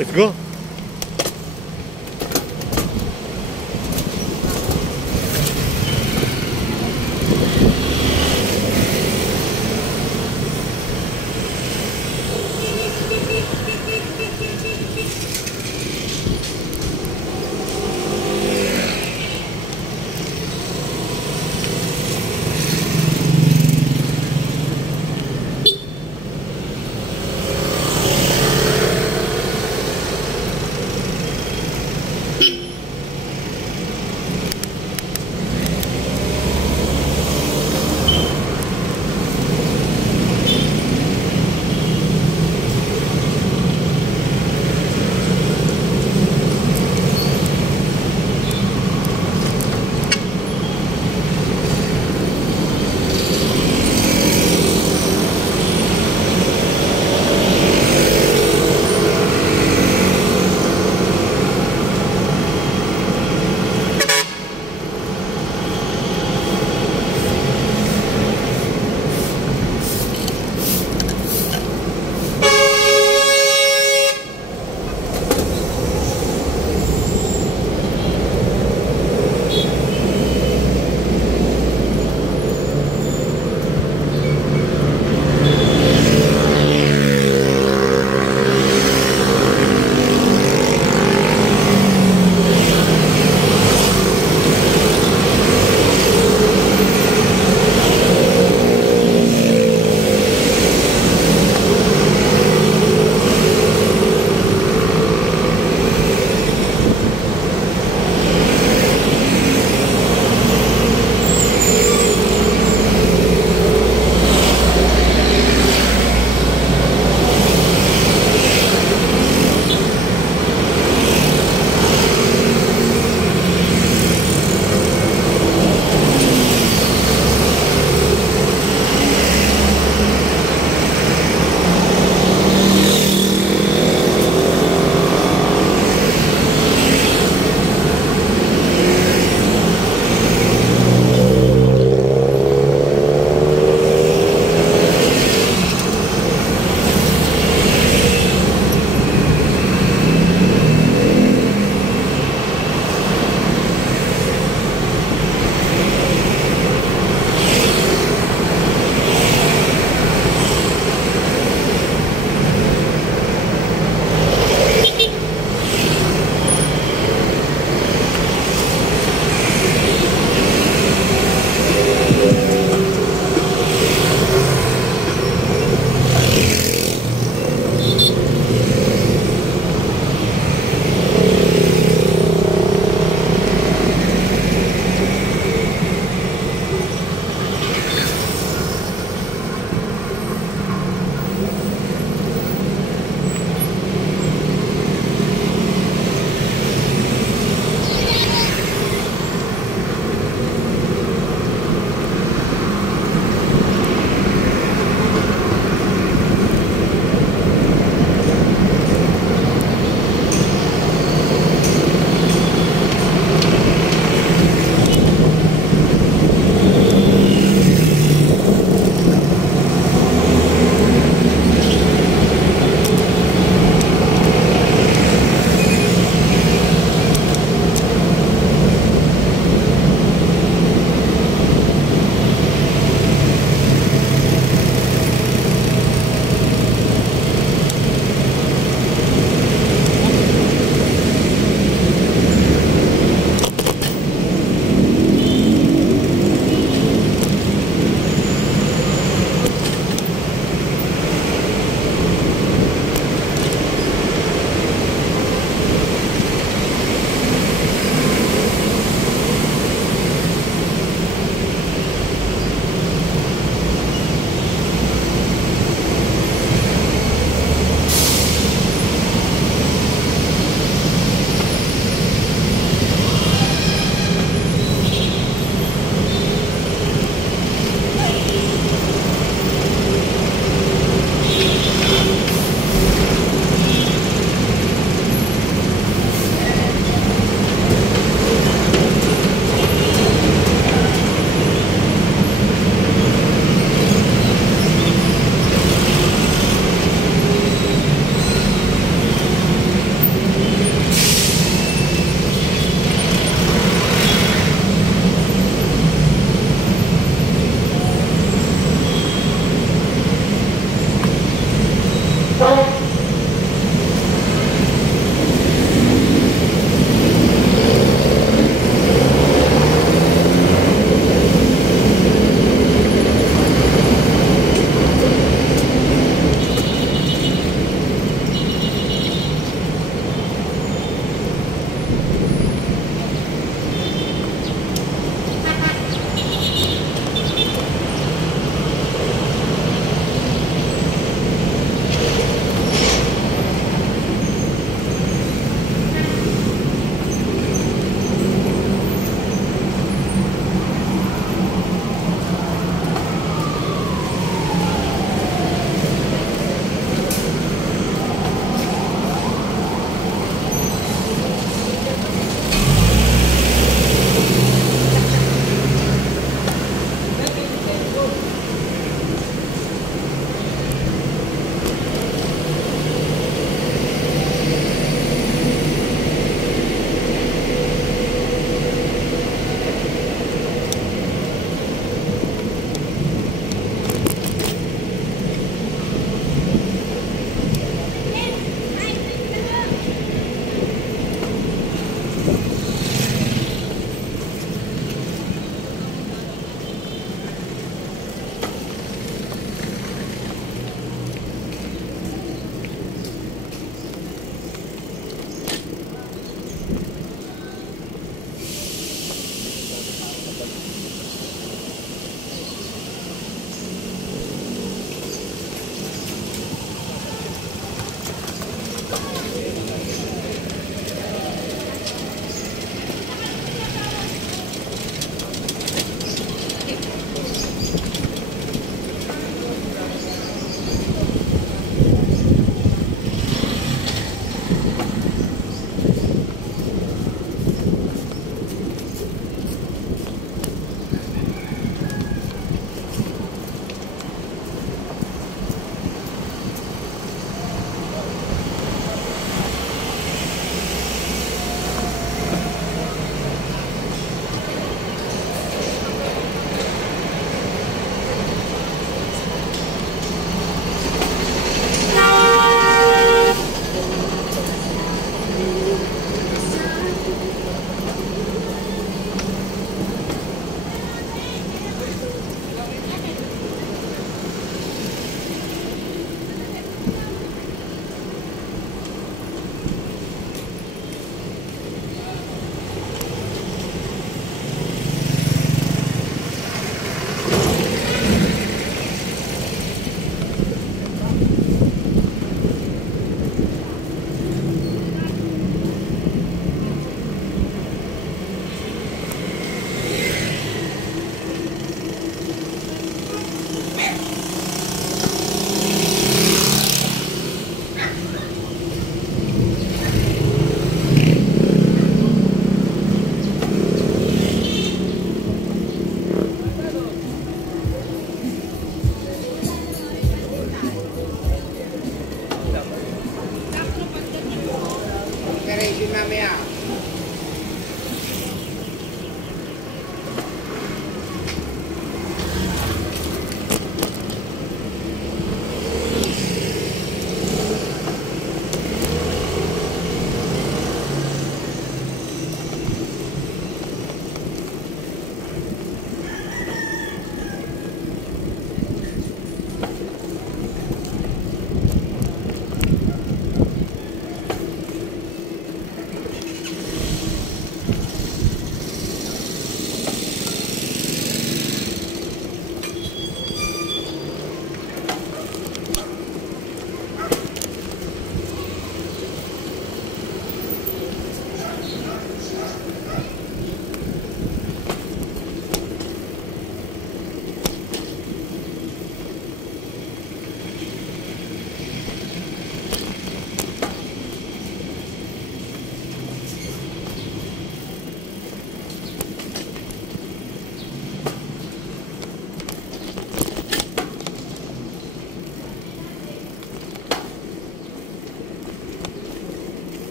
Let's go.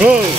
Hoy!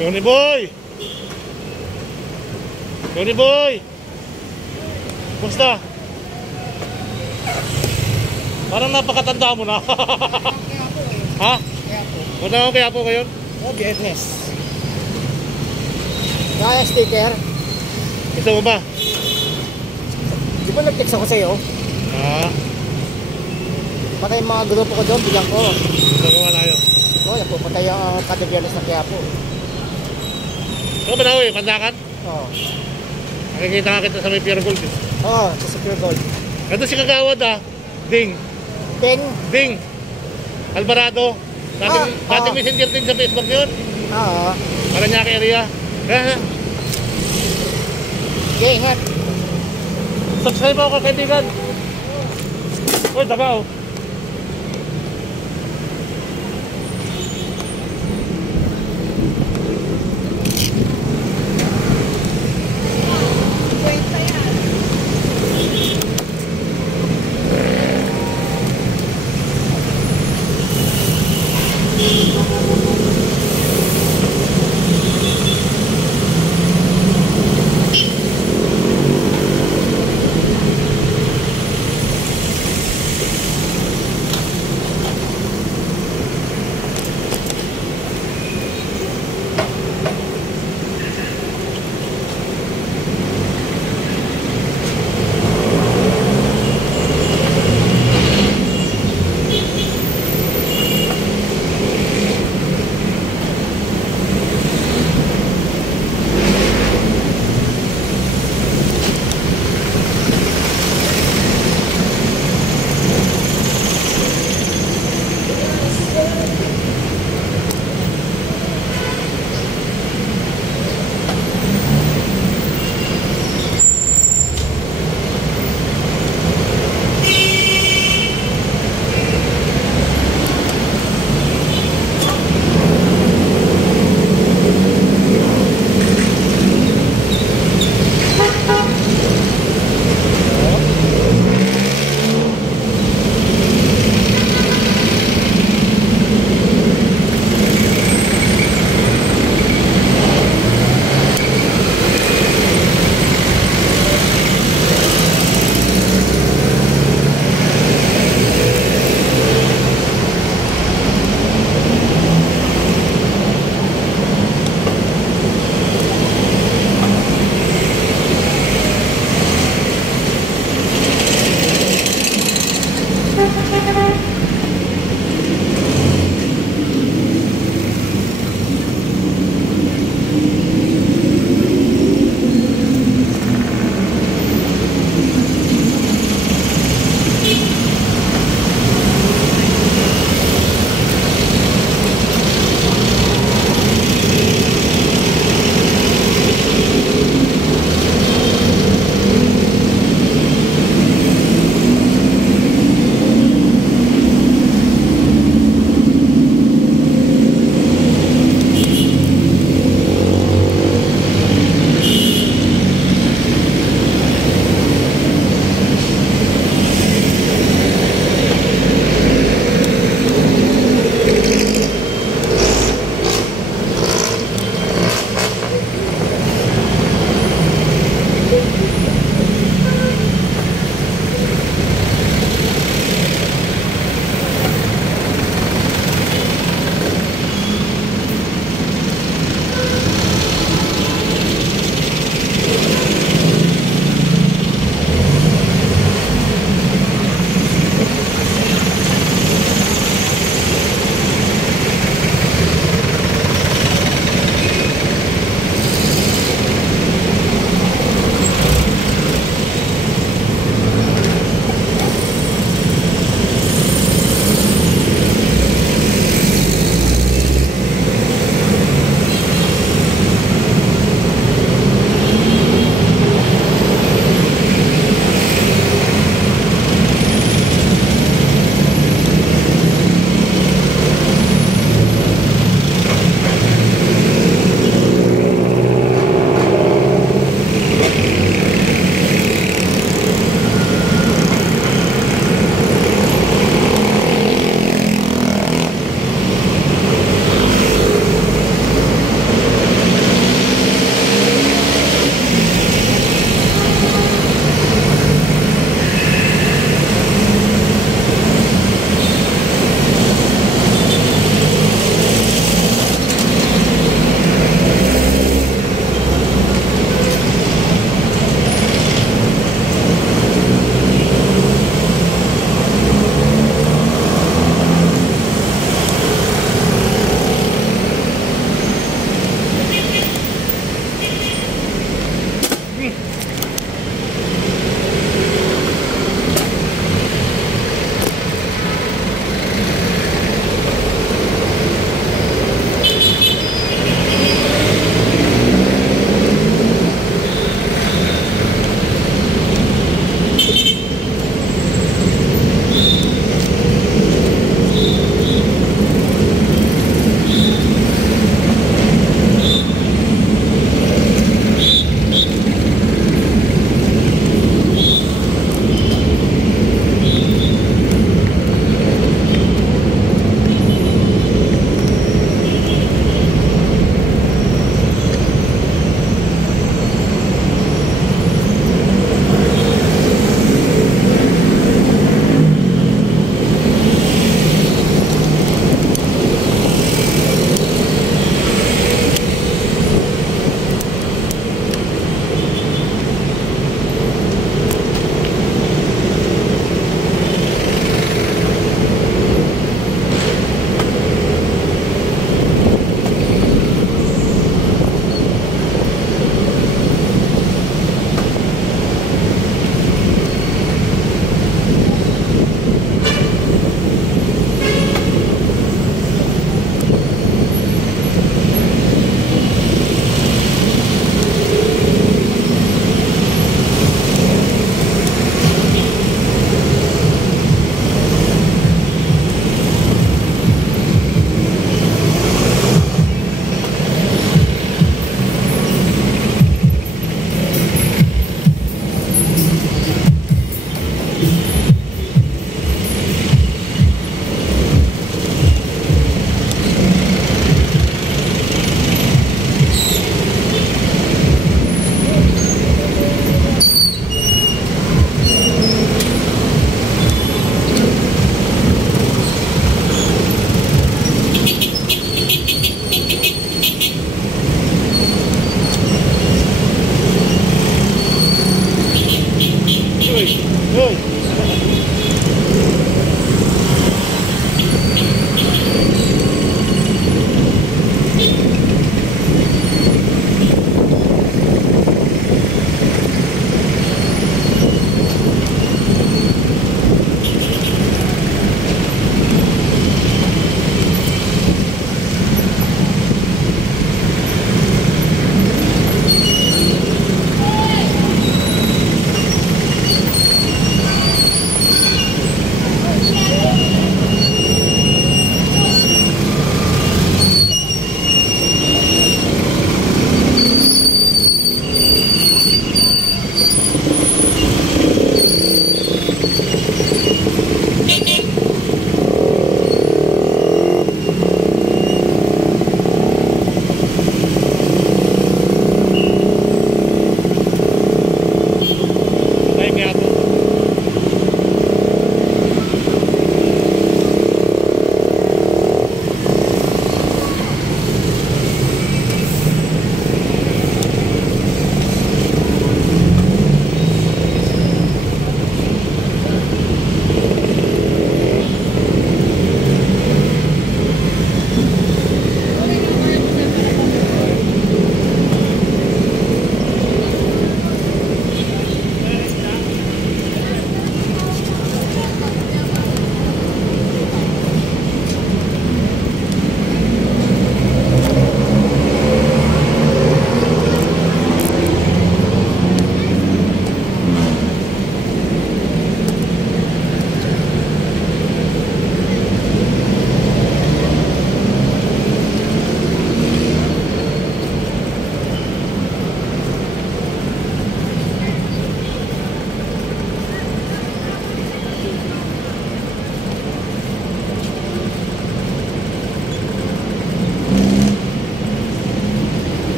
Tony Boy! Tony Boy! Kumusta? Parang napakatanda mo na. Ha? Punta ko kaya po ngayon? Oh, Biyernes. Kaya sticker. Gusto mo ba? Di ba nag-text ako sa'yo? Patay yung mga grupo ko doon, bilang ko. Nagawa na yun. Oo, napupatay ang kada Biyernes na kaya po. Ito ba na ako eh? Pandakan? Oo. Nakikita nga kita sa may Pure Gold eh. Oo, sa Pure Gold. Ito si Kagawad ah. Ding. Ding. Ding. Alvarado. Dating messenger din sa Facebook yun. Oo. Paranaque area. Okay, ingat. Subscribe ako kaibigan. Uy, daga oh.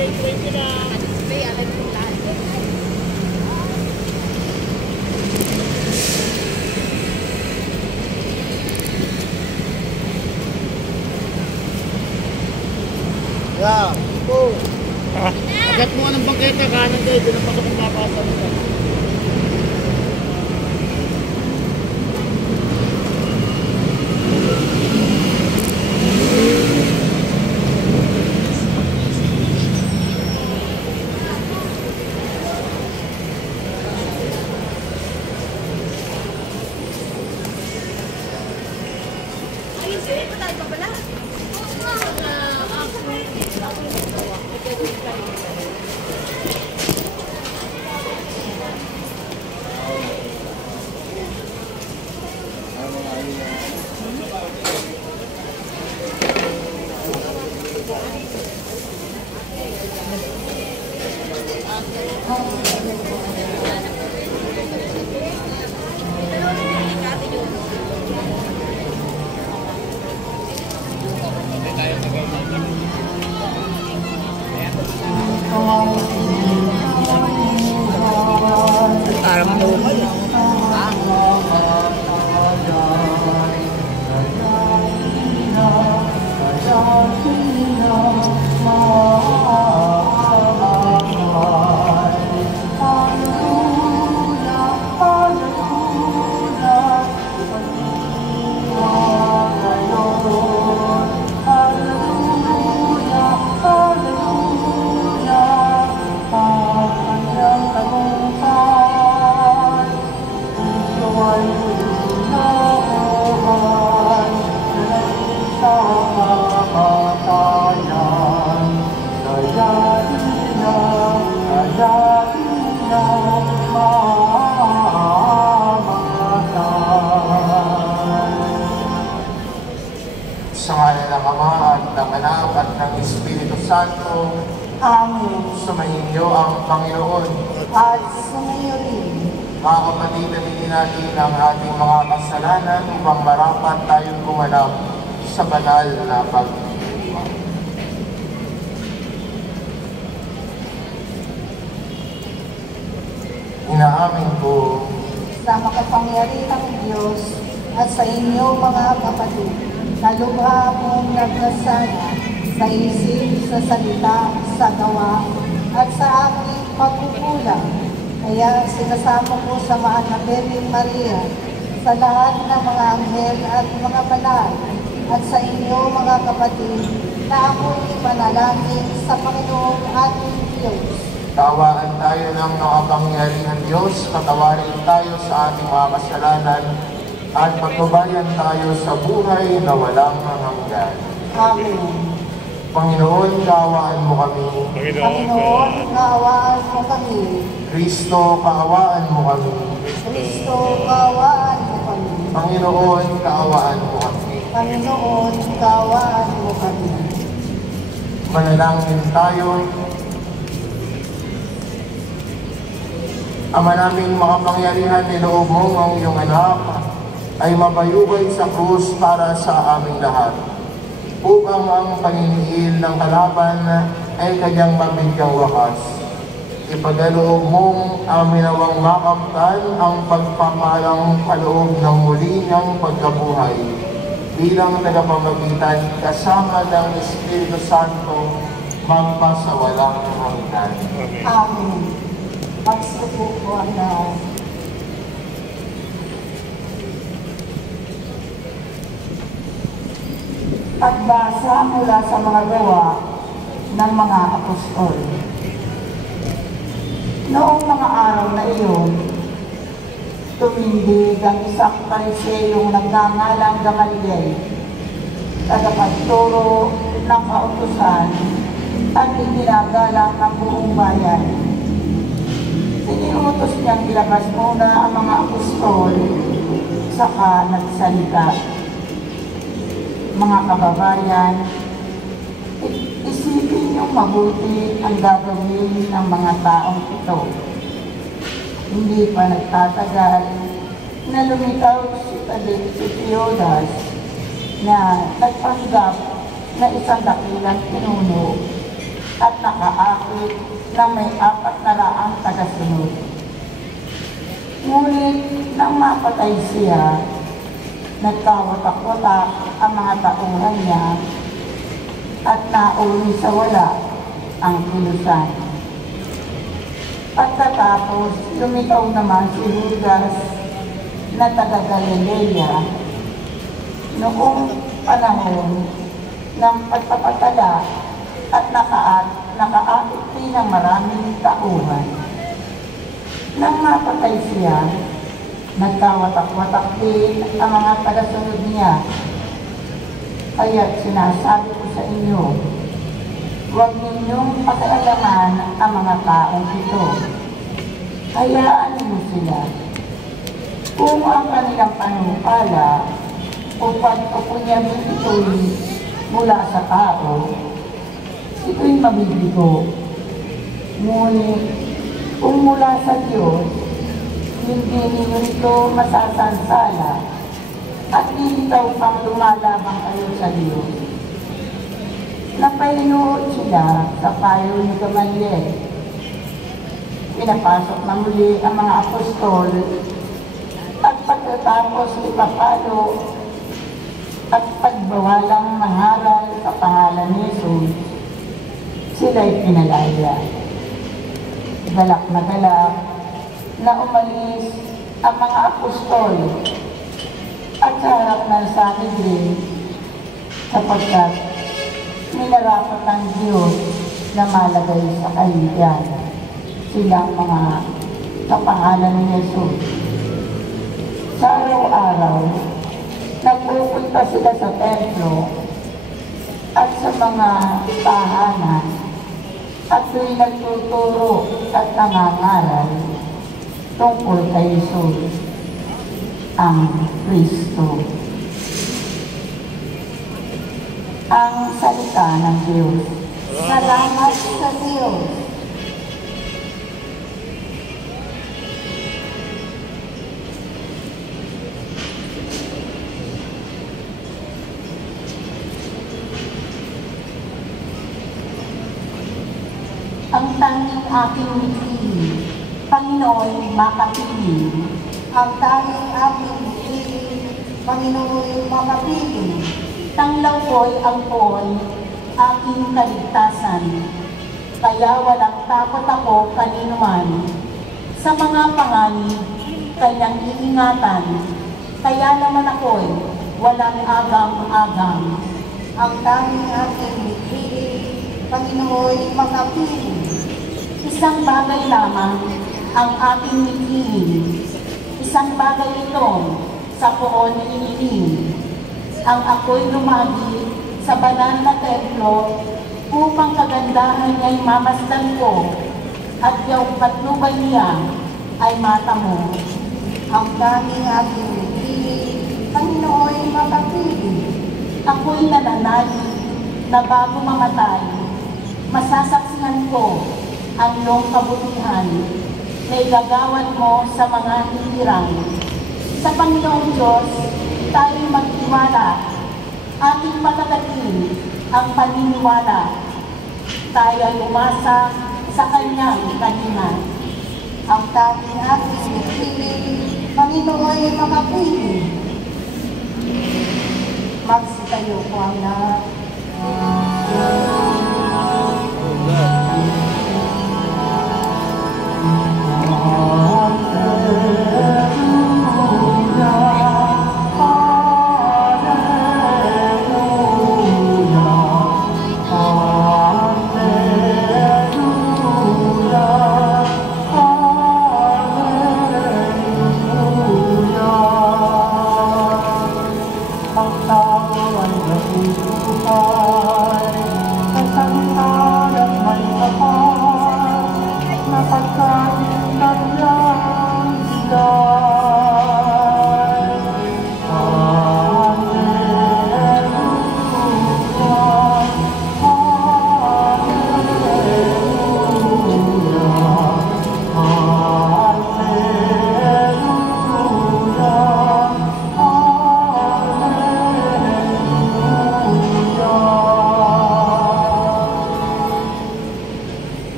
20 na. Display, alam mo lahat. Yeah. Oh. Ah, Agad mo ng bangketa, kanan kayo. Doon ang pagkakapasa mo. Ay, sige pa tayo pa pala. Parang normal. Sa ngalan ng Ama at ng Anak at ng Espiritu Santo, Amen. sumainyo ang Panginoon. At sumayo rin. Mga kapatid, aminin natin ang ating mga kasalanan upang marapat tayong gumanap sa banal na pagtitiwala. Inaamin ko Sa makapangyarihang Diyos at sa inyo mga kapatid, na lubha akong nagkasala sa isip, sa salita, sa gawa, at sa aking pagkukulang. Kaya sinasamo ko sa mahal na Birhen Maria, sa lahat ng mga anghel at mga banal, at sa inyo mga kapatid, na ako'y manalangin sa Panginoong ating Diyos. Tawaan tayo ng makapangyarihang Diyos, patawarin tayo sa ating mga kasalanan, at pagbabayan tayo sa buhay na walang hanggan. Amen. Panginoon, kaawaan mo kami. Panginoon, kaawaan mo kami. Kristo, kaawaan mo kami. Kristo, kaawaan mo kami. Panginoon, kaawaan mo kami. Panginoon, kaawaan mo kami. Manalangin tayo. Ama naming makapangyarihan, niloob mo ang iyong anak ay mabayubay sa krus para sa aming lahat, upang ang paniniil ng kalaban ay kanyang mabigyang wakas. Ipagaloob mong amin nawang makamtan ang pagpapalang kaloob ng muli niyang pagkabuhay bilang tagapamagitan kasama ng Espiritu Santo magpasawalang hanggan. Amen. Magsuko po ang lahat. Pagbasa mula sa mga gawa ng mga apostol. Noong mga araw na iyon, tumindig ang isang pariseyong nagngangalang Gamaliel, tagapagturo ng kautusan at itinagalang ng buong bayan. Iniutos niyang ilabas muna ang mga apostol, saka nagsalita. Mga kababayan, isipin niyong mabuti ang gagawin ng mga taong ito. Hindi pa nagtatagal na lumitaw si Theodas na nagpanggap na isang dakilang pinuno at nakaakit na may 400 tagasunod. Ngunit nang mapatay siya, nagkawatak-watak ang mga tauhan niya at nauli sa wala ang kilusan. Pagkatapos, lumitaw naman si Judas na taga Galilea noong panahon ng pagpapatala at nakaakit din ng maraming tauhan. Nang mapatay siya, nagkawatak-watak din ang mga tagasunod niya. Kaya't sinasabi ko sa inyo, huwag ninyong pakialaman ang mga taong ito. Hayaan niyo sila. Kung ang kanilang panukala o pagkukunyamin ito'y mula sa tao, ito'y mabibigo. Ngunit kung mula sa Diyos, hindi ninyo ito masasansala at lilitaw pang lumalabang kayo sa Diyos. Napahinood sila sa payo ni Gamaliel. Pinapasok na muli ang mga apostol at pagkatapos ipapalo at pagbawalang mangaral sa pangalan ni Jesus, sila'y pinalaya. Galak na galak na umalis ang mga apostol at sa harap ng Sanhedrin sapagkat minarapat ng Diyos na malagay sa kahihiyan silang mga kapangalan ni Jesus. Sa araw-araw, nagpupunta sila sa templo at sa mga tahanan at do'y nagtuturo at nangangaral tungkol kay Jesus, ang Kristo. Ang salita ng Diyos. Salamat sa Diyos. Ang tanging aking mitili, Panginoon, makapili. Ang tanging aking mitili, Panginoon, makapili. Tanglaw ko'y angkon, aking kaligtasan. Kaya walang takot ako kaninuman. Sa mga panganib, kanyang iingatan. Kaya naman ako'y walang agam-agam. Ang tanging aking mitili, Panginoon, makapili. Isang bagay lamang ang aking mitili. Isang bagay ito sa poon iniling. Ang ako'y lumagi sa banal na templo upang kagandahan niya'y mamasdan ko at yung patnubay niya ay matamo. Ang tanging aking mitili, Panginoon, makapili. Ako'y nananalig na bago mamatay, masasaksihan ko ang iyong kabutihan na igagawan mo sa mga hirang. Sa Panginoong Diyos, tayo'y magtiwala. Ating patatakin ang paniniwala. Tayo'y umasa sa Kanyang kalinga. Ang tanging ating mitili, Panginoon, makapili. Magsitayo ko ang lahat. Ang tao ay nabubuhay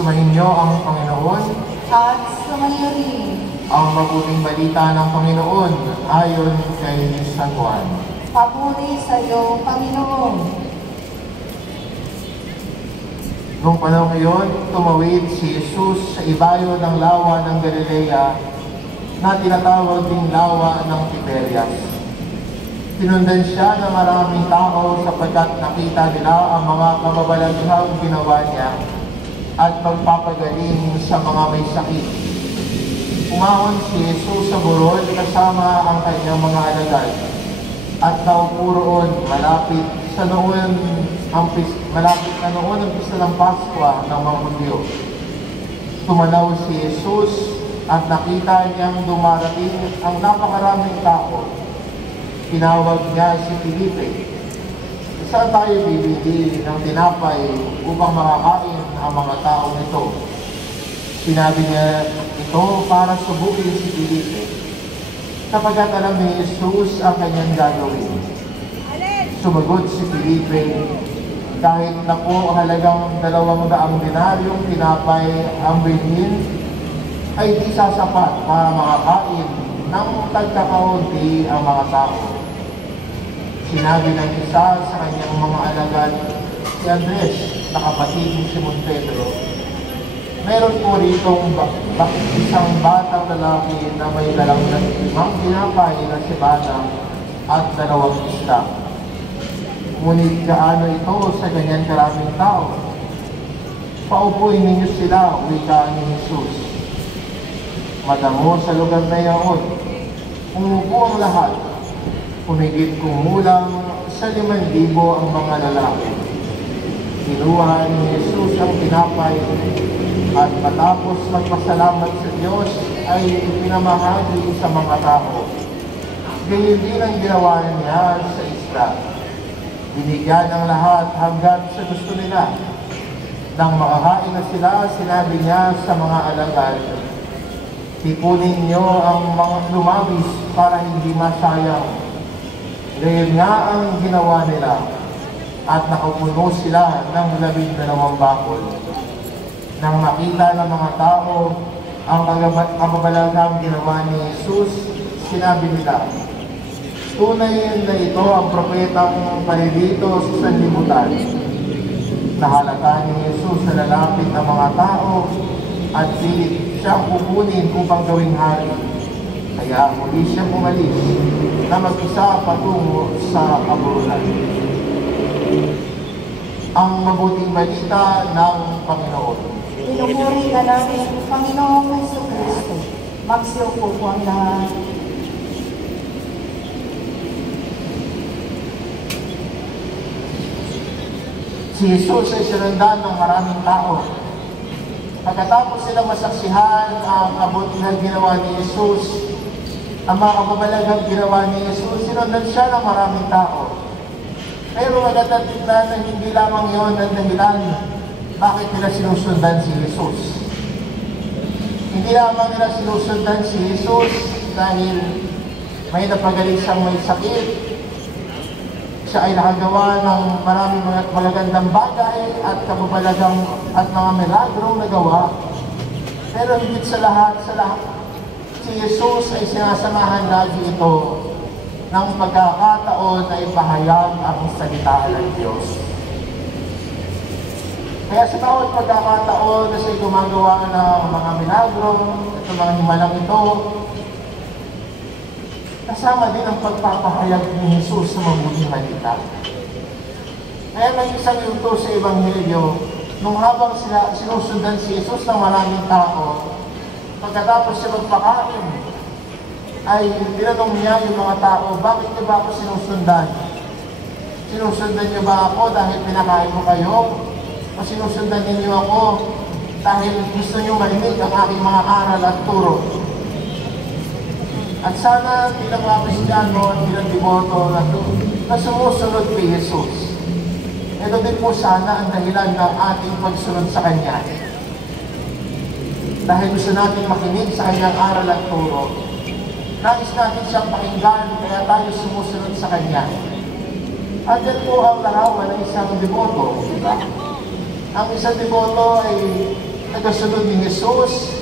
Sumainyo ang Panginoon. At sumayo rin. Ang mabuting balita ng Panginoon ayon kay San Juan. Papuri sa iyo, Panginoon. Noong panahon ngayon, tumawid si Jesus sa ibayo ng lawa ng Galilea na tinatawag ding lawa ng Tiberias. Tinundan siya ng maraming tao sapagkat nakita nila ang mga kababalaghang ginawa niya at pagpapagaling sa mga may sakit. Umahon si Jesus sa burol kasama ang kanyang mga alagad at naupo roon malapit na noon ang pista ng Paskwa ng mga Hudyo. Tumanaw si Jesus at nakita niyang dumarating ang napakaraming tao. Tinawag niya si Felipe. Saan tayo bibili ng tinapay upang makakain ang mga tao nito? Sinabi niya ito para subukin si Felipe, sapagkat alam ni Jesus ang kanyang gagawin. Sumagot si Felipe, kahit na po halagang 200 denaryong tinapay ang bilhin, ay di sasapat para makakain ng tagkakaunti ang mga tao. Sinabi ng isa sa kanyang mga alagad, si Andres, na kapatid ni Simon Pedro, meron po ritong isang batang lalaki na may dalang ng 5 tinapay na sibana at 2 isda. Ngunit gaano ito sa ganyan karaming tao? Paupuin ninyo sila, wika ni Jesus. Madamo sa lugar na iyon, umupo ang lahat. Humigit kumulang sa 5,000 ang mga lalaki. Kinuha ni Jesus ang tinapay at matapos magpasalamat sa Diyos ay pinamahagi sa mga tao. Gayon din ang ginawa niya sa isla. Binigyan ng lahat hanggang sa gusto nila. Nang makakain na sila, sinabi niya sa mga alagad, tipunin niyo ang mga lumabis para hindi masayang. Gayon nga ang ginawa nila at nakapuno sila ng 12 bakol. Nang makita ng mga tao ang kababalaghang ginawa ni Jesus, sinabi nila, tunay na ito ang propetang paririto sa sanlibutan. Nahalata ni Jesus sa lalapit ng mga tao at pilit siyang kukunin upang gawing hari. Kaya muli siyang umalis na mag-isa patungo sa kaburulan. Ang mabuting balita ng Panginoon. Pinupuri ka namin, Panginoong Jesucristo. Magsiupo po ang lahat. Si Jesus ay sinundan ng maraming tao. Pagkatapos silang masaksihan ang kabutihan ginawa ni Jesus, ang mga kababalaghang ginawa ni Jesus, sinundan siya ng maraming tao. Pero magandang tignan na hindi lamang yon ang dahilan bakit nila sinusundan si Jesus. Hindi lamang nila sinusundan si Jesus dahil may napagaling siyang may sakit, siya ay nakagawa ng maraming magagandang bagay at kababalaghang at mga milagrong nagawa. Pero higit sa lahat, si Jesus ay sinasamahan lagi ito ng pagkakataon na ipahayag ang salita ng Diyos. Kaya sa bawat pagkakataon na siya gumagawa ng mga milagro at mga himalang ito, kasama din ang pagpapahayag ni Jesus sa mabuting balita. Kaya may isang yugto sa Ebanghelyo, nung habang sinusundan si Jesus ng maraming tao, pagkatapos siya magpakain, ay tinanong niya yung mga tao, bakit niyo ba ako sinusundan? Sinusundan niyo ba ako dahil pinakain ko kayo? O sinusundan niyo ako dahil gusto niyo marinig ang aking mga aral at turo? At sana bilang mga Kristiyano at bilang devoto na sumusunod kay Jesus. Ito din po sana ang dahilan ng ating pagsunod sa Kanya. Dahil gusto natin makinig sa Kanyang aral at turo. Nais natin siyang pakinggan, kaya tayo sumusunod sa Kanya. At yan po ang larawan ng isang devoto, diba? Ang isang devoto ay tagasunod ni Jesus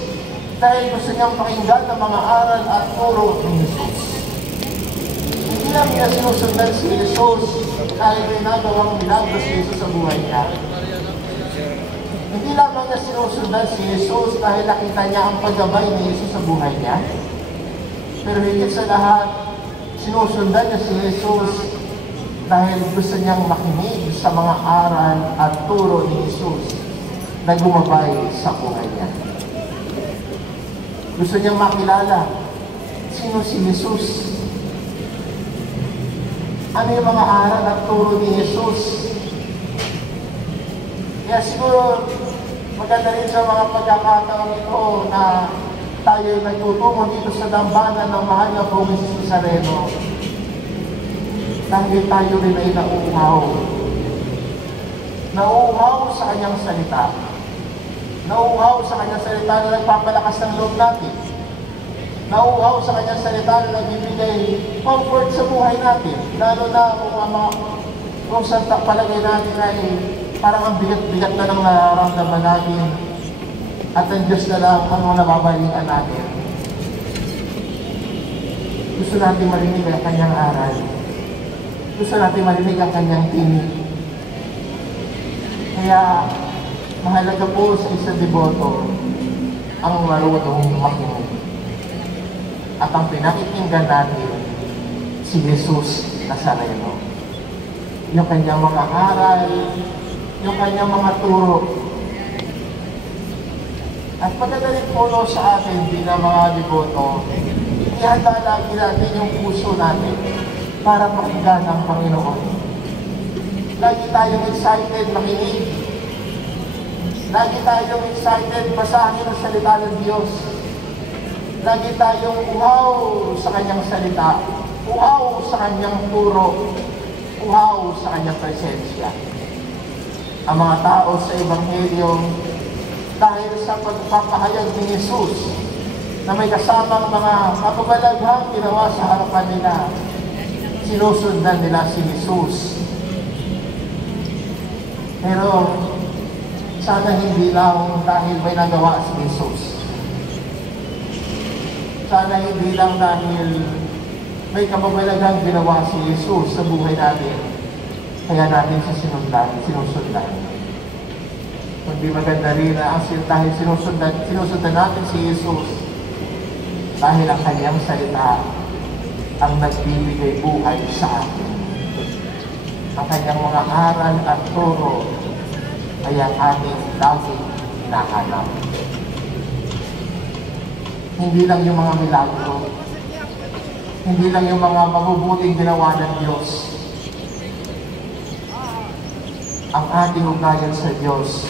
dahil gusto niyang pakinggan ang mga aral at turo ni Jesus. Hindi lang niya sinusundan si Jesus dahil ginagawang milagros si Jesus sa buhay niya. Hindi lamang niya sinusundan si Jesus dahil nakita niya ang paggabay ni Jesus sa buhay niya. Pero higit sa lahat, sinusundan niya si Jesus dahil gusto niyang makinig sa mga aral at turo ni Jesus na gumabay sa buhay niya. Gusto niyang makilala sino si Jesus. Ano yung mga aral at turo ni Jesus? Kaya siguro maganda rin sa mga pagkakataon ito na tayo'y nagtutungo dito sa dambana ng mahal na Pong Jesus Nazareno. Dahil tayo rin ay nauuhaw. Nauuhaw sa kanyang salita. Nauuhaw sa kanyang salita na nagpapalakas ng loob natin. Nauuhaw sa kanyang salita na nagbibigay comfort sa buhay natin. Lalo na kung sa palagay natin ay parang ang bigat-bigat na ng nararamdaman natin at ang Diyos na lang ang nababalikan natin. Gusto natin marinig ang kanyang aral. Gusto natin marinig ang kanyang tinig. Kaya mahalaga po sa isang deboto ang marunong makinig. At ang pinakikinggan natin si Jesus Nazareno. Yung kanyang mga aral, yung kanyang mga turo. At pagkagalit po sa atin bilang mga deboto, ihanda lagi natin yung puso natin para pakinggan ang Panginoon. Lagi tayong excited makinig. Lagi tayong excited basahin ang salita ng Diyos. Lagi tayong uhaw sa kanyang salita, uhaw sa kanyang turo, uhaw sa kanyang presensya. Ang mga tao sa Ebanghelyo, dahil sa pagpapahayag ni Jesus na may kasamang mga kapabalaghang ginawa sa harapan nila, sinusundan nila si Jesus. Pero sana hindi lang dahil may nagawa si Jesus. Sana hindi lang dahil may kapabalaghang ginawa si Jesus sa buhay natin, kaya natin sinusundan. Kundi maganda rin na dahil sinusundan natin si Jesus dahil ang kanyang salita ang nagbibigay buhay sa atin. Ang kanyang mga aral at turo ay ang ating laging hinahanap. Hindi lang yung mga milagro, hindi lang yung mga mabubuting ginawa ng Diyos. Ang ating ugnayan sa Diyos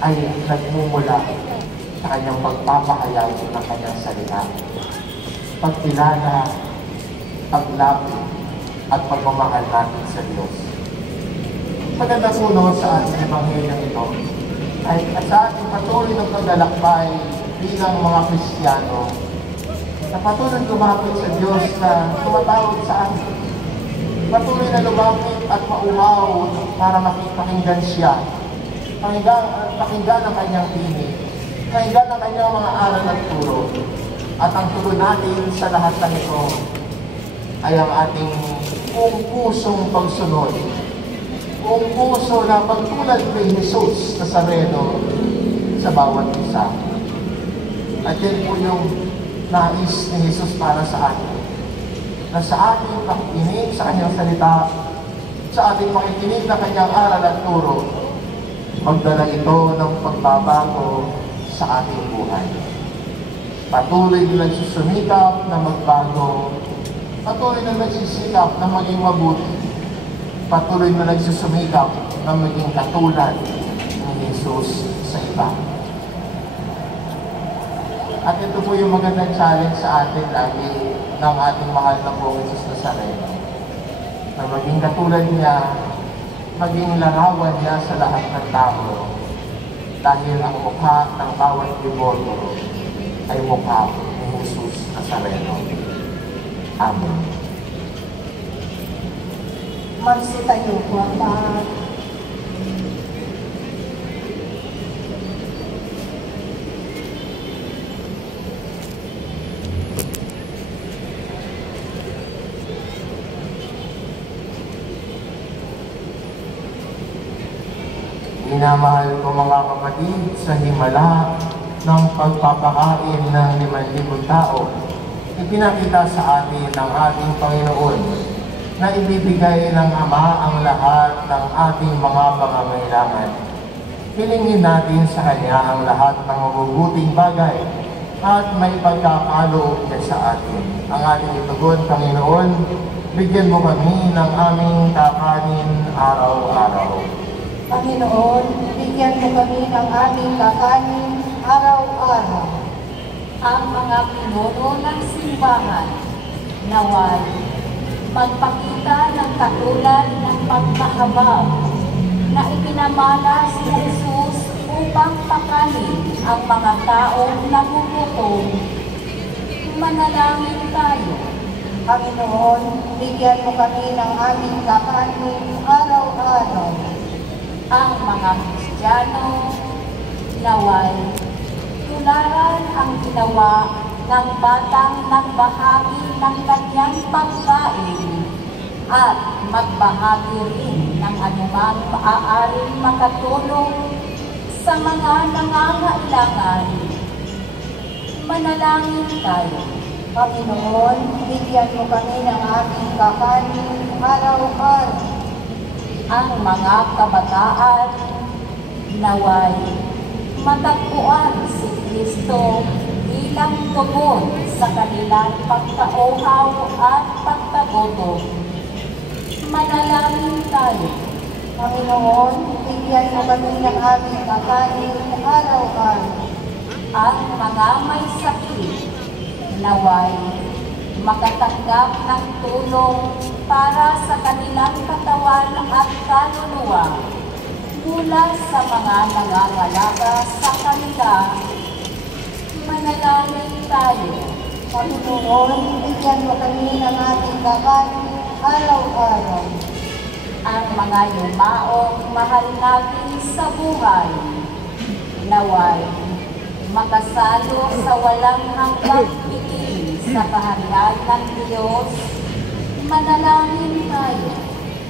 ay nagmumula sa kanyang pagpapahayag ng kanyang salita. Pagkilala, paglapit, at pagmamahal natin sa Diyos. Maganda po noon sa ating Ebanghelyo ito at sa ating patuloy ng paglalakbay bilang mga Kristiyano na patuloy lumapit sa Diyos na tumatawag sa atin. Patuloy na lumapit at mauhaw para makipakinggan siya. Pakinggan ang kanyang tinig. Pakinggan ang kanyang mga aral at turo. At ang turo natin sa lahat ng ito ay ang ating kung pusong pagsunod. Kung puso na pagtulad kay Jesus Nazareno sa bawat isa. At yan po yung nais ni Jesus para sa atin. Na sa ating pakikinig sa kanyang salita, sa ating pakikinig na kanyang aral at turo, magdala ito ng pagbabago sa ating buhay. Patuloy na nagsusumikap na magbago, patuloy na nagsisikap na maging mabuti, patuloy na nagsusumikap na maging katulad ni Jesus sa iba. At ito po yung magandang challenge sa atin lagi ng ating mahal na Pong Jesus Nazareno. Na maging katulad niya, maging larawan niya sa lahat ng tao. Dahil ang mukha ng bawat deboto ay mukha ni Jesus Nazareno. Amen. Magsitayo po ang lahat. Minamahal ko mga kapatid, sa himala ng pagpapakain ng 5,000 tao, ipinakita sa atin ng ating Panginoon na ibibigay ng Ama ang lahat ng ating mga pangangailangan. Hilingin natin sa Kanya ang lahat ng mabubuting bagay at may pagkakaloob niya sa atin. Ang ating itugon, Panginoon, bigyan mo kami ng aming kakanin araw-araw. Panginoon, bigyan mo kami ng aming kakanin araw-araw. Ang mga pinuno ng simbahan, naway magpakita ng katulad ng pagkahabag na ipinamalas ni Jesus upang pakanin ang mga taong nagugutom. Manalangin tayo. Panginoon, bigyan mo kami ng aming kakanin araw-araw. Ang mga Kristiyano, naway tularan ang ginawa ng batang nagbahagi ng kanyang pagkain at magbahagi rin ng anumang maaaring makatulong sa mga nangangailangan. Manalangin tayo. Panginoon, bigyan mo kami ng aming kakanin araw-araw. Ang mga kabataan, naway matagpuan si Kristo bilang tugon sa kanilang pagkauhaw at pagkagutom. Manalangin tayo. Panginoon, bigyan mo kami ng aming kakanin araw-araw. Ang mga may sakit, naway makatanggap ng tulong para sa kanilang katawan at kaluluwa mula sa mga nangangalaga sa kanila. Manalangin tayo. Panginoon, bigyan mo kami ng aming kakanin araw-araw. Ang mga yumaong mahal natin sa buhay, naway makasalo sa walang hanggang pigil sa kaharian ng Diyos. Manalangin tayo.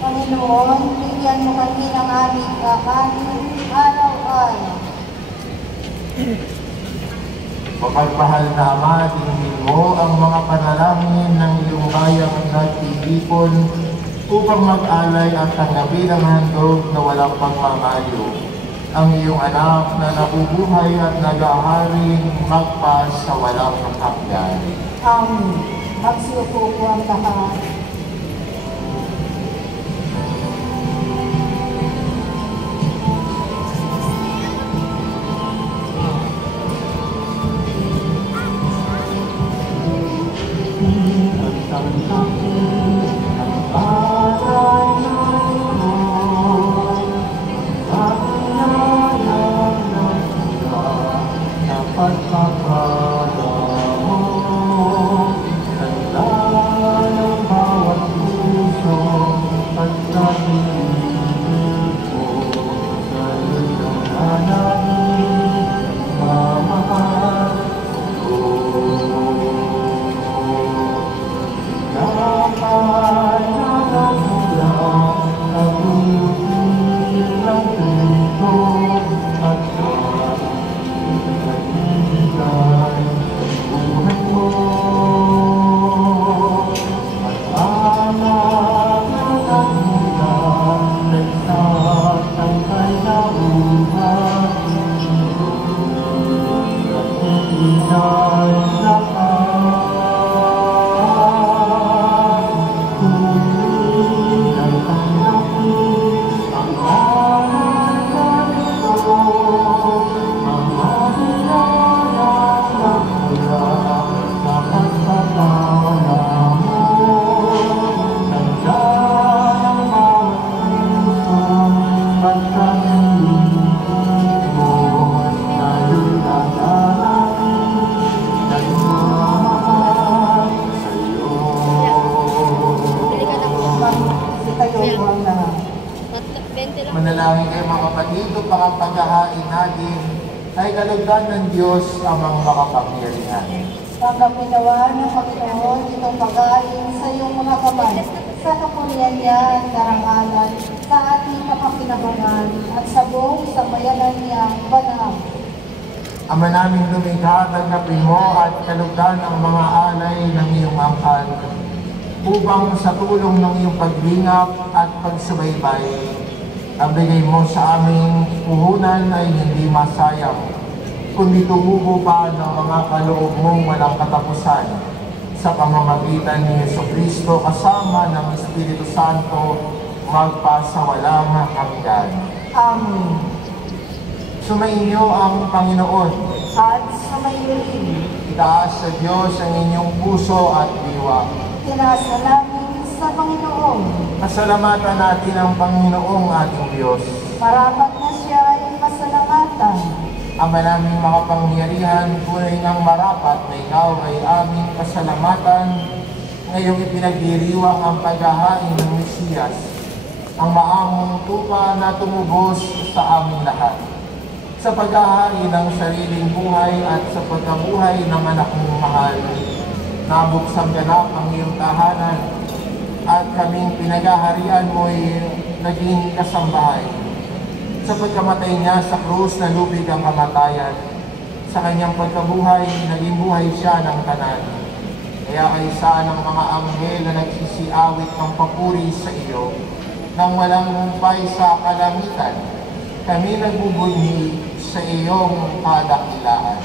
Panginoon, bigyan mo kami ng aming kakanin araw-araw. Mapagmahal na Ama, dinggin mo ang mga panalangin ng iyong bayang nagtitipon upang mag-alay at tanggapin ang handog na walang pagmamayo. Ang iyong anak na nabubuhay at nag-aharing magpas sa walang hanggan. Amen. Magsiupo po ang lahat. Manalangin kayo mga kapatid, upang ang paghahain natin ay kalugdan ng Diyos amang makapangyarihan. Tanggapin nawa ng Panginoon itong pagkain sa iyong mga kamay, sa kapurihan niya at karangalan, sa ating kapakinabangan at sa buong Ama naming lumikha, tanggapin mo at kalugdan ang mga alay ng iyong angkan upang sa tulong ng iyong paglingap at pagsubaybay, ang bigay mo sa aming puhunan ay hindi masayang, kundi tumubo pa ng mga kaloob mong walang katapusan sa pamamagitan ni Jesucristo kasama ng Espiritu Santo magpasawalang hanggan. Amen. Sumainyo ang Panginoon. At sumayo rin. Itaas sa Diyos ang inyong puso at diwa. Tinasa namin sa Panginoon. Pasalamatan natin ang Panginoong ating Diyos. Marapat na siya ay masalamatan. Ama naming makapangyarihan, tunay ngang marapat na ikaw ay aming pasalamatan ngayong ipinagdiriwang ang paghahain ng Mesiyas, ang maamong tupa na tumubos sa aming lahat. Sa paghahain ng sariling buhay at sa pagkabuhay ng anak mong mahal, nabuksang ganap ang iyong tahanan at kaming pinaghaharian mo'y naging kasambahay. Sa pagkamatay niya sa krus na lubig ang kamatayan, sa kanyang pagkabuhay, naging buhay siya ng tanan. Kaya kaisa ng mga anghel na nagsisiawit ng papuri sa iyo, nang walang humpay sa kalangitan, kami nagbubunyi sa iyong kadakilaan.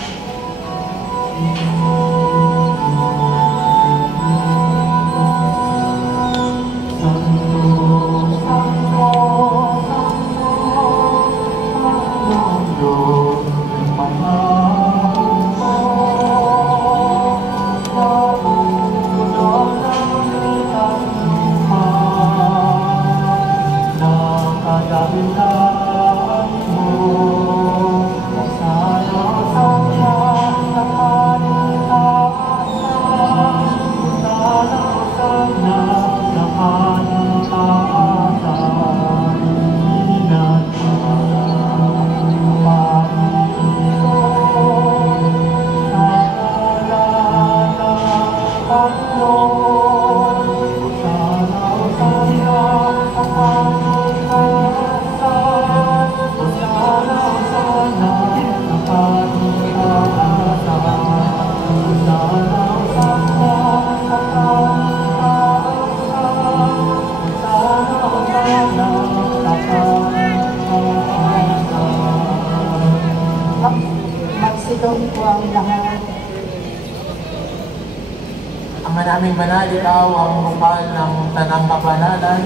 Magsidong po ang lahat. Ama naming banal, ikaw ang bukal ng tanang kapanalan,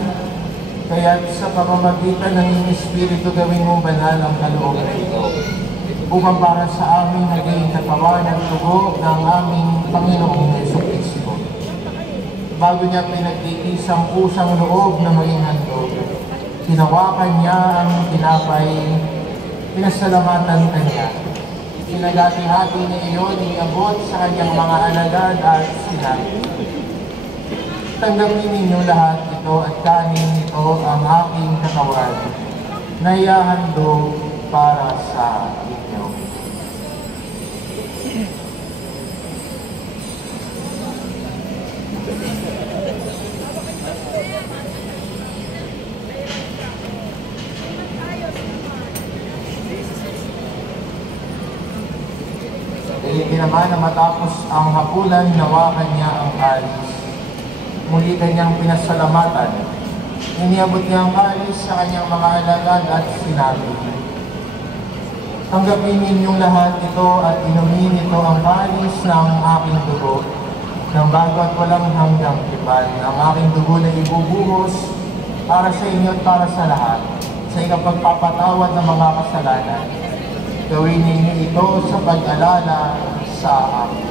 kaya't sa pamamagitan ng iyong Espiritu gawin mong banal ang kalooban ito, upang para sa amin naging katawan at tugo ng aming Panginoong Jesucristo. Bago niya pinagtitis ang pusang loob na maging handog, hinawakan niya ang tinapay, pinasalamatan kanya. Pinagati-hati niya iyon, iabot sa kanyang mga alagad at sinabi, tanggapin ninyo lahat ito at kanin ito ang aking katawan na iahandog para sa inyo. Dahil naman na matapos ang hapulan, hinawakan niya ang kalis. Muli kanyang pinasalamatan. Iniabot niya ang kalis sa kanyang mga alagad at sinabi, tanggapin ninyong lahat ito at inumin ito ang kalis ng aking dugo, ng bago at walang hanggang tipan. Ang aking dugo na ibubuhos para sa inyo at para sa lahat, sa ikapagpapatawad ng mga kasalanan. Gawin ninyo ito sa pag-alala sa akin.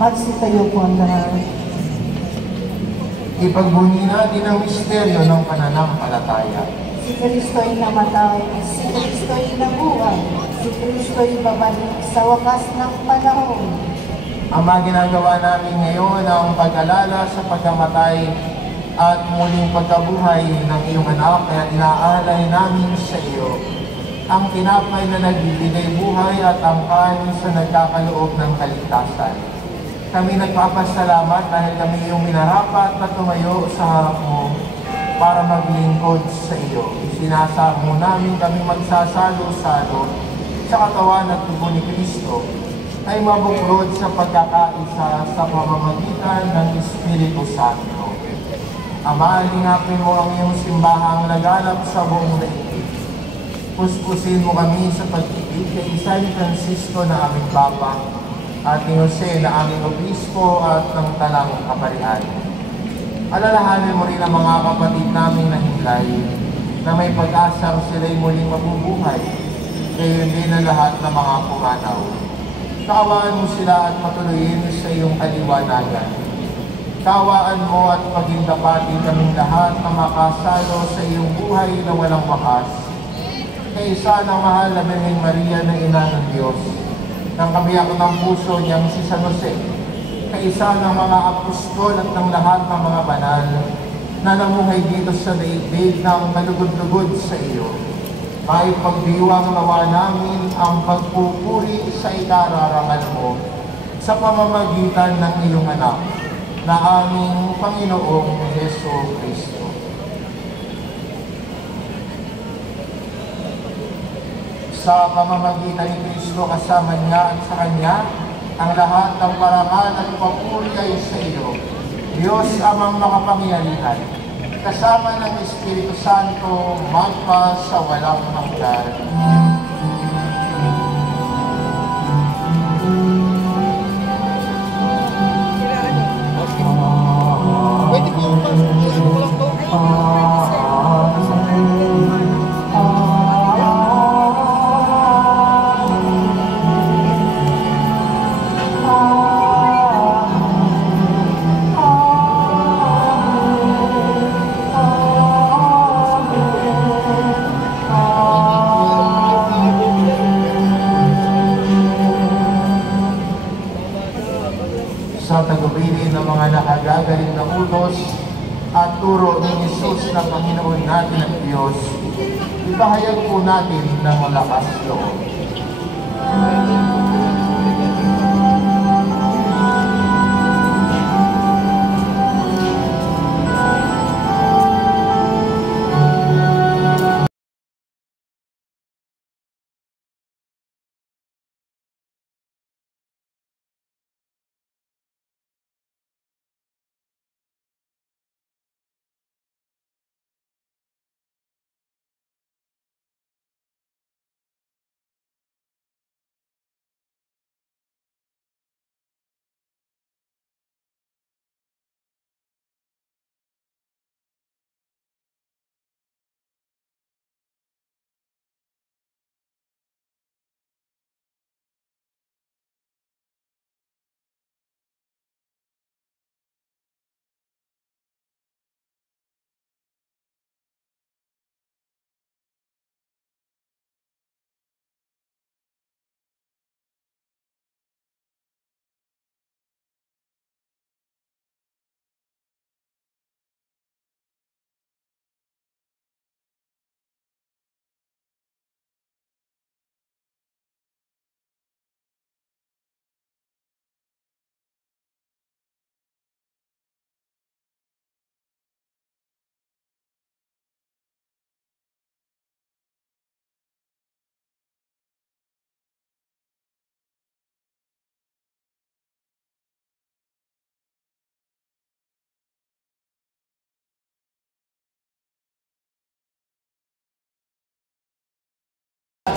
Magsitayo po ang lahat. Ipagbunyi natin ang misteryo ng pananampalataya. Si Kristo ay namatay, si Kristo ay nabuhay, si Kristo ay babalik sa wakas ng panahon. Ang mga ginagawa namin ngayon ang pag-alala sa pagkamatay at muling pagkabuhay ng iyong anak, kaya inaalay namin sa iyo ang tinapay na nagbibigay buhay at ang kanin sa nagkakaloob ng kaligtasan. Kami nagpapasalamat dahil kami yung minarapat na tumayo sa harap mo para maglingkod sa iyo. Isinasamo mo namin kami magsasalo-salo sa katawan at tubo ni Kristo ay mabuklod sa pagkakaisa sa pamamagitan ng Espiritu Santo. Ama, lingapin mo ang iyong simbahang laganap sa buong daigdig. Puspusin mo kami sa pag-ibig kay San Francisco na aming Papa, at ni Jose na aming obispo at ng talang kaparian. Alalahanin mo rin ang mga kapatid naming nahimlay na may pag-asang sila'y muling mabubuhay, gayon din ang lahat ng mga pumanaw. Kaawaan mo sila at patuloyin sa iyong kaliwanagan. Kaawaan mo at pagindapatin kaming lahat na makasalo sa iyong buhay na walang wakas. Kaisa ng mahal na Birheng Maria na Ina ng Diyos, ng kabiyak ng puso niyang si San Jose, kaisa ng mga apostol at ng lahat ng mga banal na namuhay dito sa daigdig ng malugod-lugod sa iyo. May pagdiwang nawa namin ang pagpupuri sa ikararangal mo sa pamamagitan ng iyong anak na aming Panginoong Hesus Kristo. Sa pamamagitan ni Kristo kasama niya at sa Kanya, ang lahat ng parangal at papuri ay sa iyo, Diyos amang makapangyarihan, kasama ng Espiritu Santo, magpa sa walang hanggan. Pwede ko yung lang to. Sa tagubilin ng mga nakagagaling na utos at turo ni Jesus na Panginoon natin at Diyos, ipahayag po natin ng malakas loob.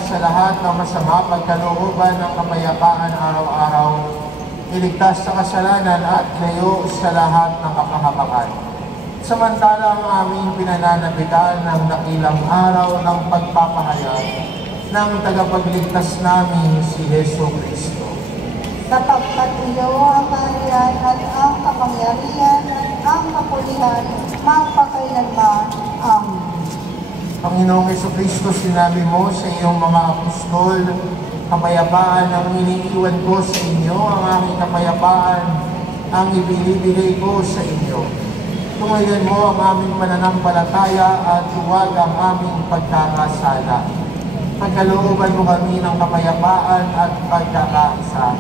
Sa lahat ng masama pagkalooban ng kapayapaan araw-araw, iligtas sa kasalanan at layo sa lahat ng kapahamakan. Samantalang aming pinananabitan ng dakilang araw ng pagpapahayag ng tagapagligtas namin si Hesus Kristo. Sapagkat iyo ang kaharian at ang kapangyarihan at ang kapulihan magpakailanman. Amen. Panginoong Jesucristo, sinabi mo sa iyong mga apostol, kapayapaan ang iniiwan ko sa inyo, ang aking kapayapaan ang ibinibigay ko sa inyo. Tungayan mo ang aming pananampalataya at huwag ang aming pagkakasala. Pagkalooban mo kami ng kapayapaan at pagkakaisa.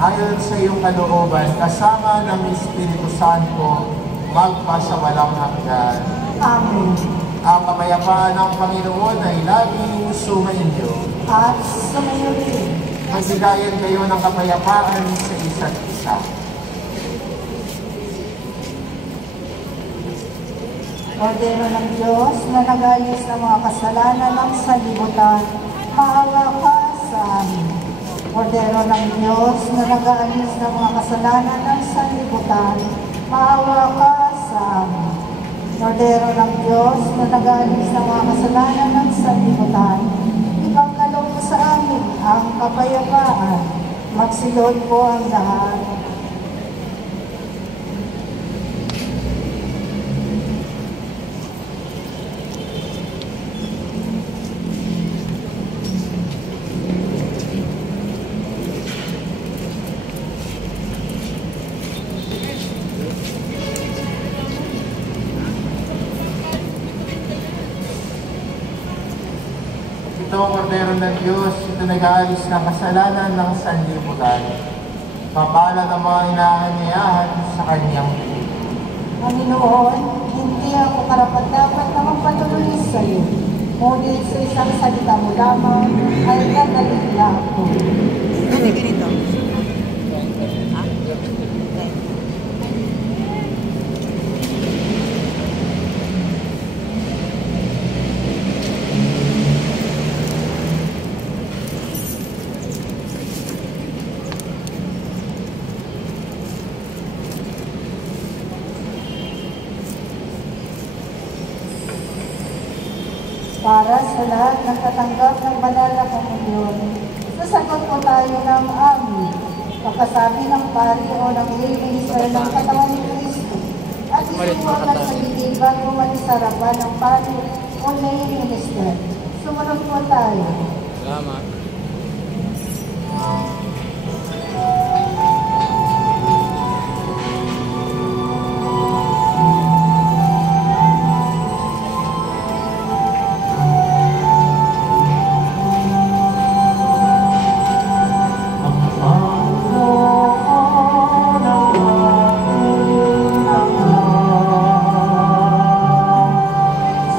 ayon sa iyong kalooban, kasama ng Espiritu Santo, magpasawalang hanggan. Amen. Ang kapayapaan ng Panginoon ay laging sumainyo. At sumayo rin. Magbigayan kayo ng kapayapaan sa isa't isa. Kordero ng Diyos na nag-alis ng mga kasalanan ng sanlibutan, maawa ka sa amin. Kordero ng Diyos na nag-alis ng mga kasalanan ng sanlibutan, maawa ka sa amin. Kordero ng Diyos na nag-alis ng mga kasalanan ng sanlibutan, ipagkaloob mo sa amin ang kapayapaan. Magsilod po ang lahat. Ito, Kordero ng Diyos, ito nag-aalis ng kasalanan ng sanlibutan. Mapalad ang mga inaanyayahan sa kanyang piling. Panginoon, hindi ako karapat-dapat na magpatuloy sa iyo. Ngunit sa isang salita mo lamang ay kadaligla ako. Ganito. Para sa lahat ng katanggap ng banal na komunyon, sasagot po tayo ng amin. Pagkasabi ng pari o ng lay minister ng katawan ni Kristo at isuwagan sa litiban umalis sa harapan ng pari o lay minister. Sumunod po tayo. Salamat.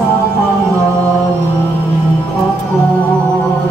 Sa pangalan ako'y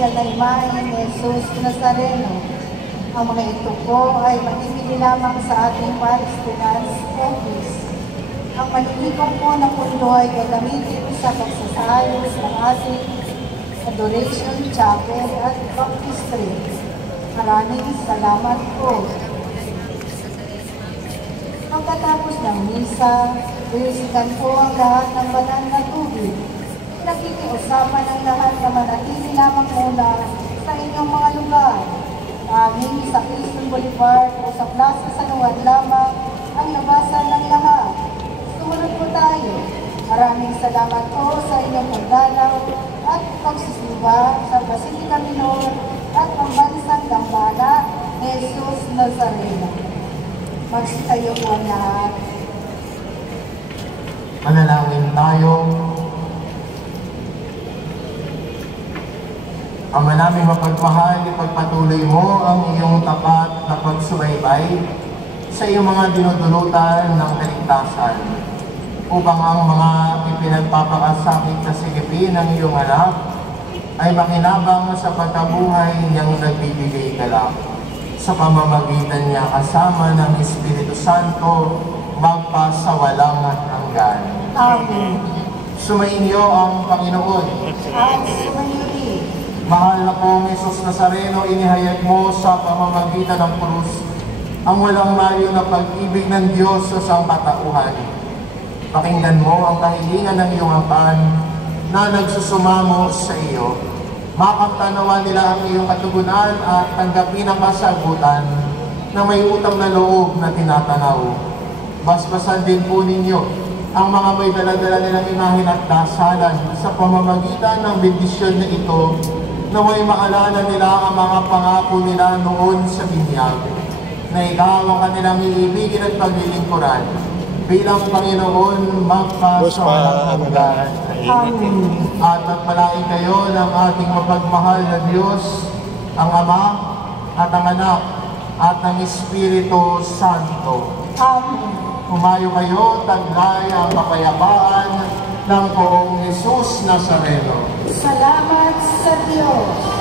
espesyal na imahe ni Jesus Nazareno. Ang mga ito po ay manibili lamang sa ating Paris Finance Office. Ang malilikong po na pundo ay gagamitin sa pagsasayos ng ating Adoration Chapel at Baptistry. Maraming salamat po. Pagkatapos ng misa, iusikan po ang lahat ng banal na tubig. Nakikiusapan ang lahat na manatili lamang muna sa inyong mga lugar. Aming sa Quezon Boulevard o sa Plaza San Juan lamang ang labasan ng lahat. Sumunod po tayo. Maraming salamat po sa inyong pagdalaw at pagsusuba sa Basilica Minor at pambansang Dambana ni Jesus Nazareno. Magsitayo po ang lahat. Manalangin tayo. Ama namin mapagmahal, ipagpatuloy mo ang iyong tapat na pagsubaybay sa iyong mga dinudulutan ng kaligtasan upang ang mga ipinagpapakasakit sa silipin ng iyong anak ay makinabang sa pagkabuhay niyang nagbibigay galak. Sa pamamagitan niya kasama ng Espiritu Santo magpasawalang hanggan. Amen. Sumainyo ang Panginoon. At sumayo rin. Mahal na pong Jesus Nazareno, inihayag mo sa pamamagitan ng krus ang walang layo na pag-ibig ng Diyos sa sangkatauhan. Pakinggan mo ang kahilingan ng iyong angkan na nagsusumamo sa iyo. Makamtanawa nila ang iyong katugunan at tanggapin ang kasagutan na may utang na loob na tinatanaw. Basbasan din po ninyo ang mga may daladala nilang imahin at dasalan sa pamamagitan ng bendisyon na ito na may maalala nila ang mga pangako nila noon sa binyag, na ikaw ang kanilang iibigin at paglilingkuran bilang Panginoon magpasawalang hanggan. At magpalain kayo ng ating mapagmahal na Diyos, ang Ama at ang Anak at ang Espiritu Santo. Amen. Umayo kayo, taglay ang kapayapaan ng poong Jesus Nazareno. Salamat sa Diyos.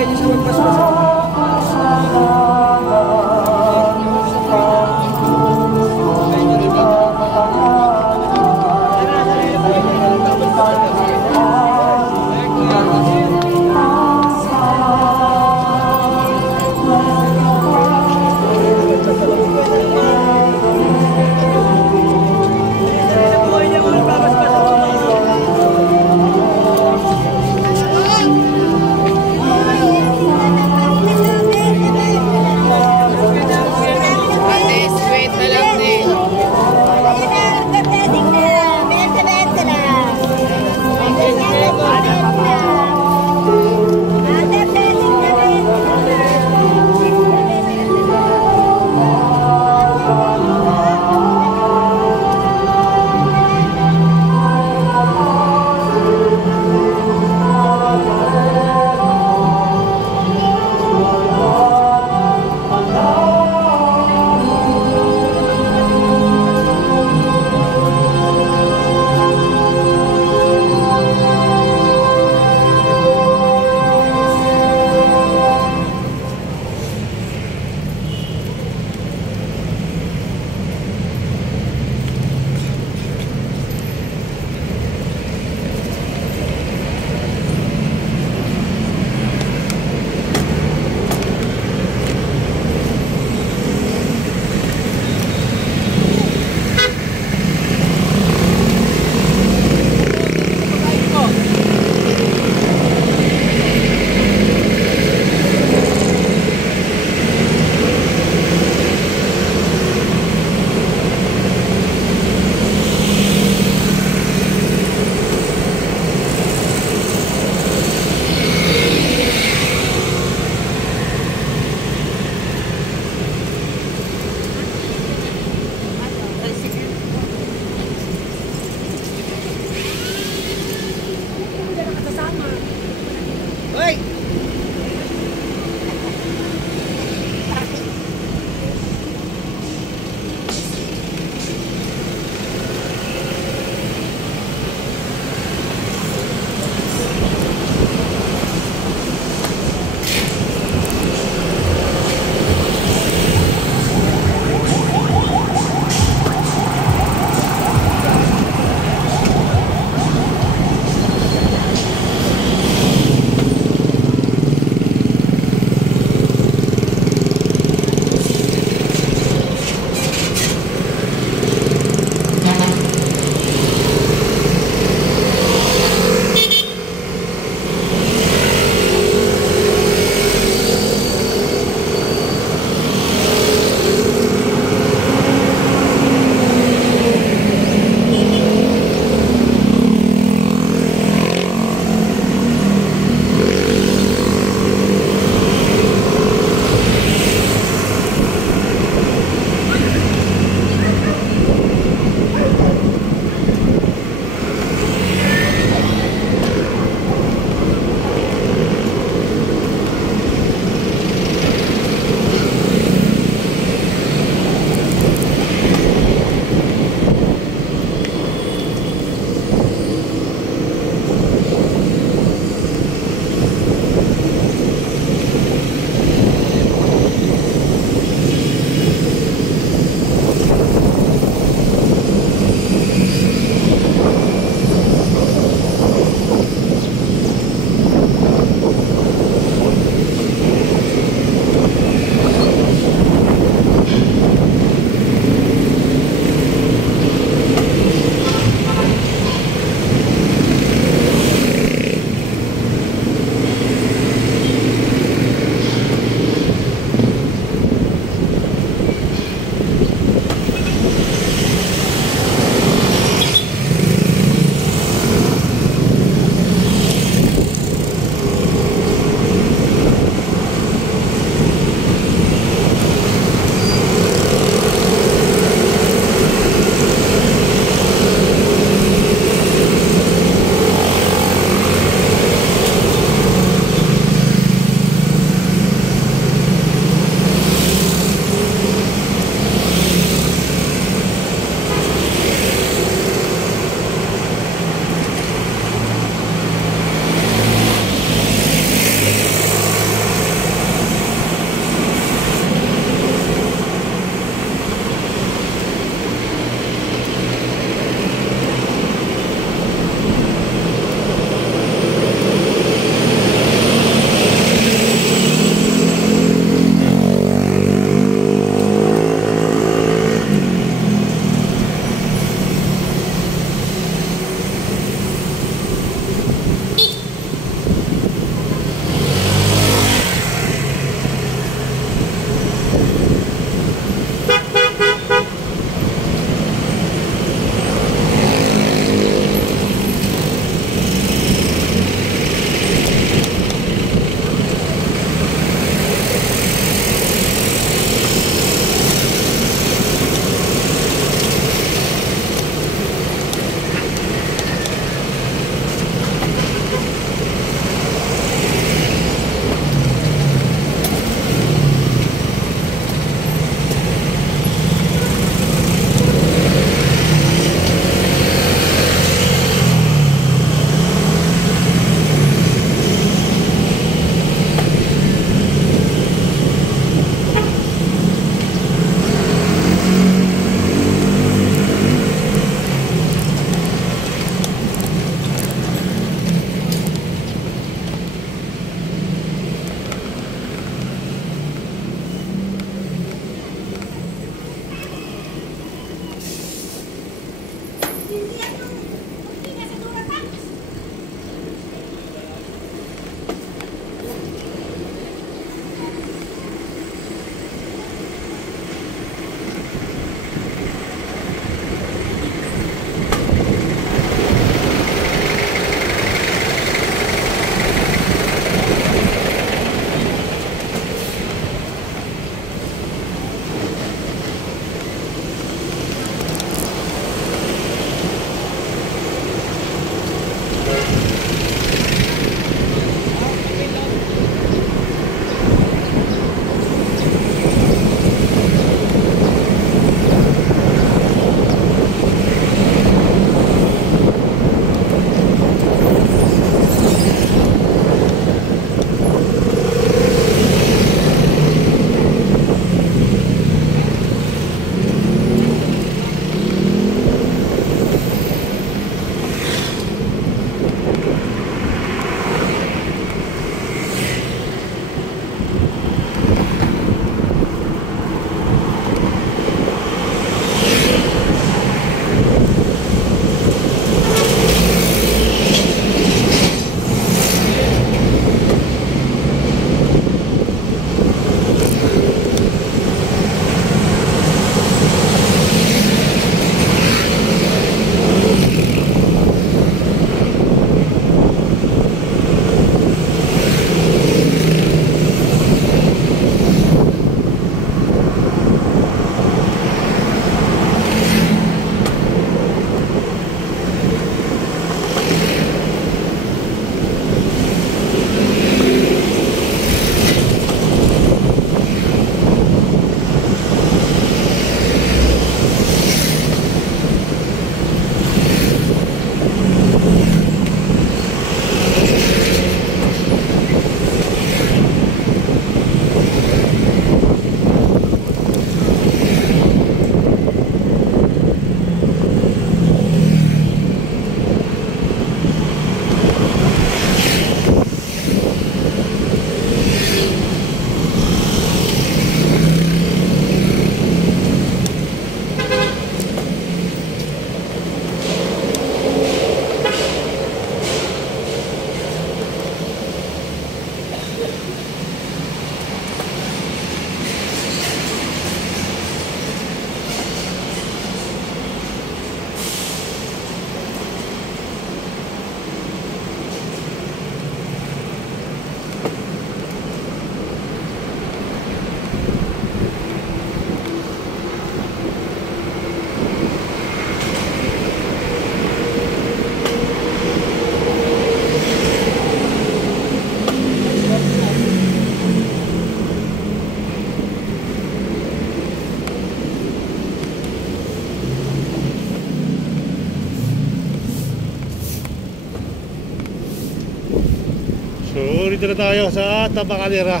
So, dito na tayo sa Tabacalera.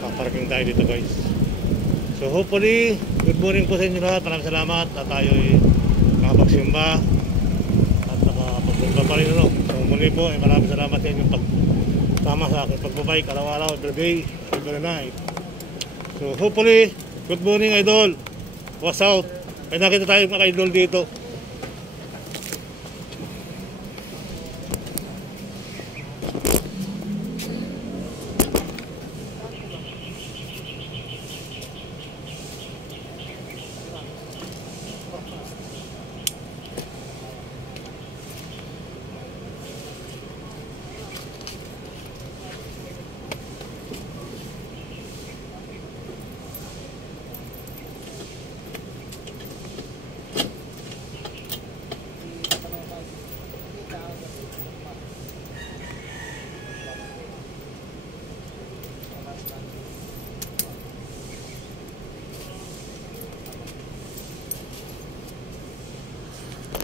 Paparking tayo dito guys. So hopefully, good morning po sa inyo lahat. Maraming salamat at tayo ay nakapagsimba at nakapagsimba pa rin. So muli po, maraming salamat sa inyong pagtama sa akin pagbabike araw-araw, every day, every night. So hopefully, good morning idol. What's out? May nakita tayong mga idol dito.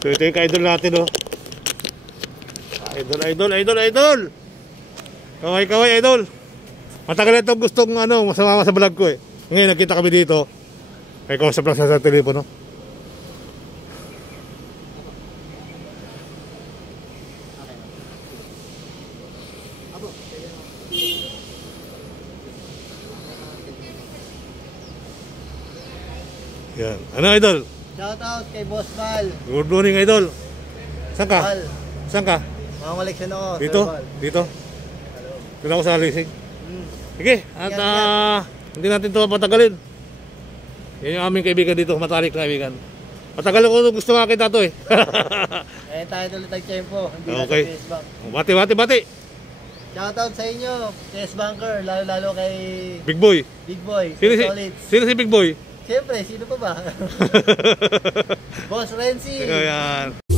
So ito yung ka-idol natin, oh. Idol. Kaway, idol. Matagal na itong gustong masama sa vlog ko eh. Ngayon nakita kami dito. May kausap lang sa telepono. Yan. Ano idol? Shout out kay Boss Val. Good morning idol. Saan ka? Val. Saan ka? Mga koleksyon ako. Dito? Sir Val. Dito? Doon ako sa racing. Sige, at hindi natin ito patagalin. Yan yung aming kaibigan dito, matalik na kaibigan. Matagal ko gusto makita ito eh. Eh tayo tuloy tag-tempo. Hindi Okay. na sa Facebook. Bati. Shout out sa inyo, KS Banker, lalo kay Big Boy. Big Boy, Sino kay si, Solid. sino si Big Boy? Siyempre, sino pa ba? Boss Renzi. Ayan.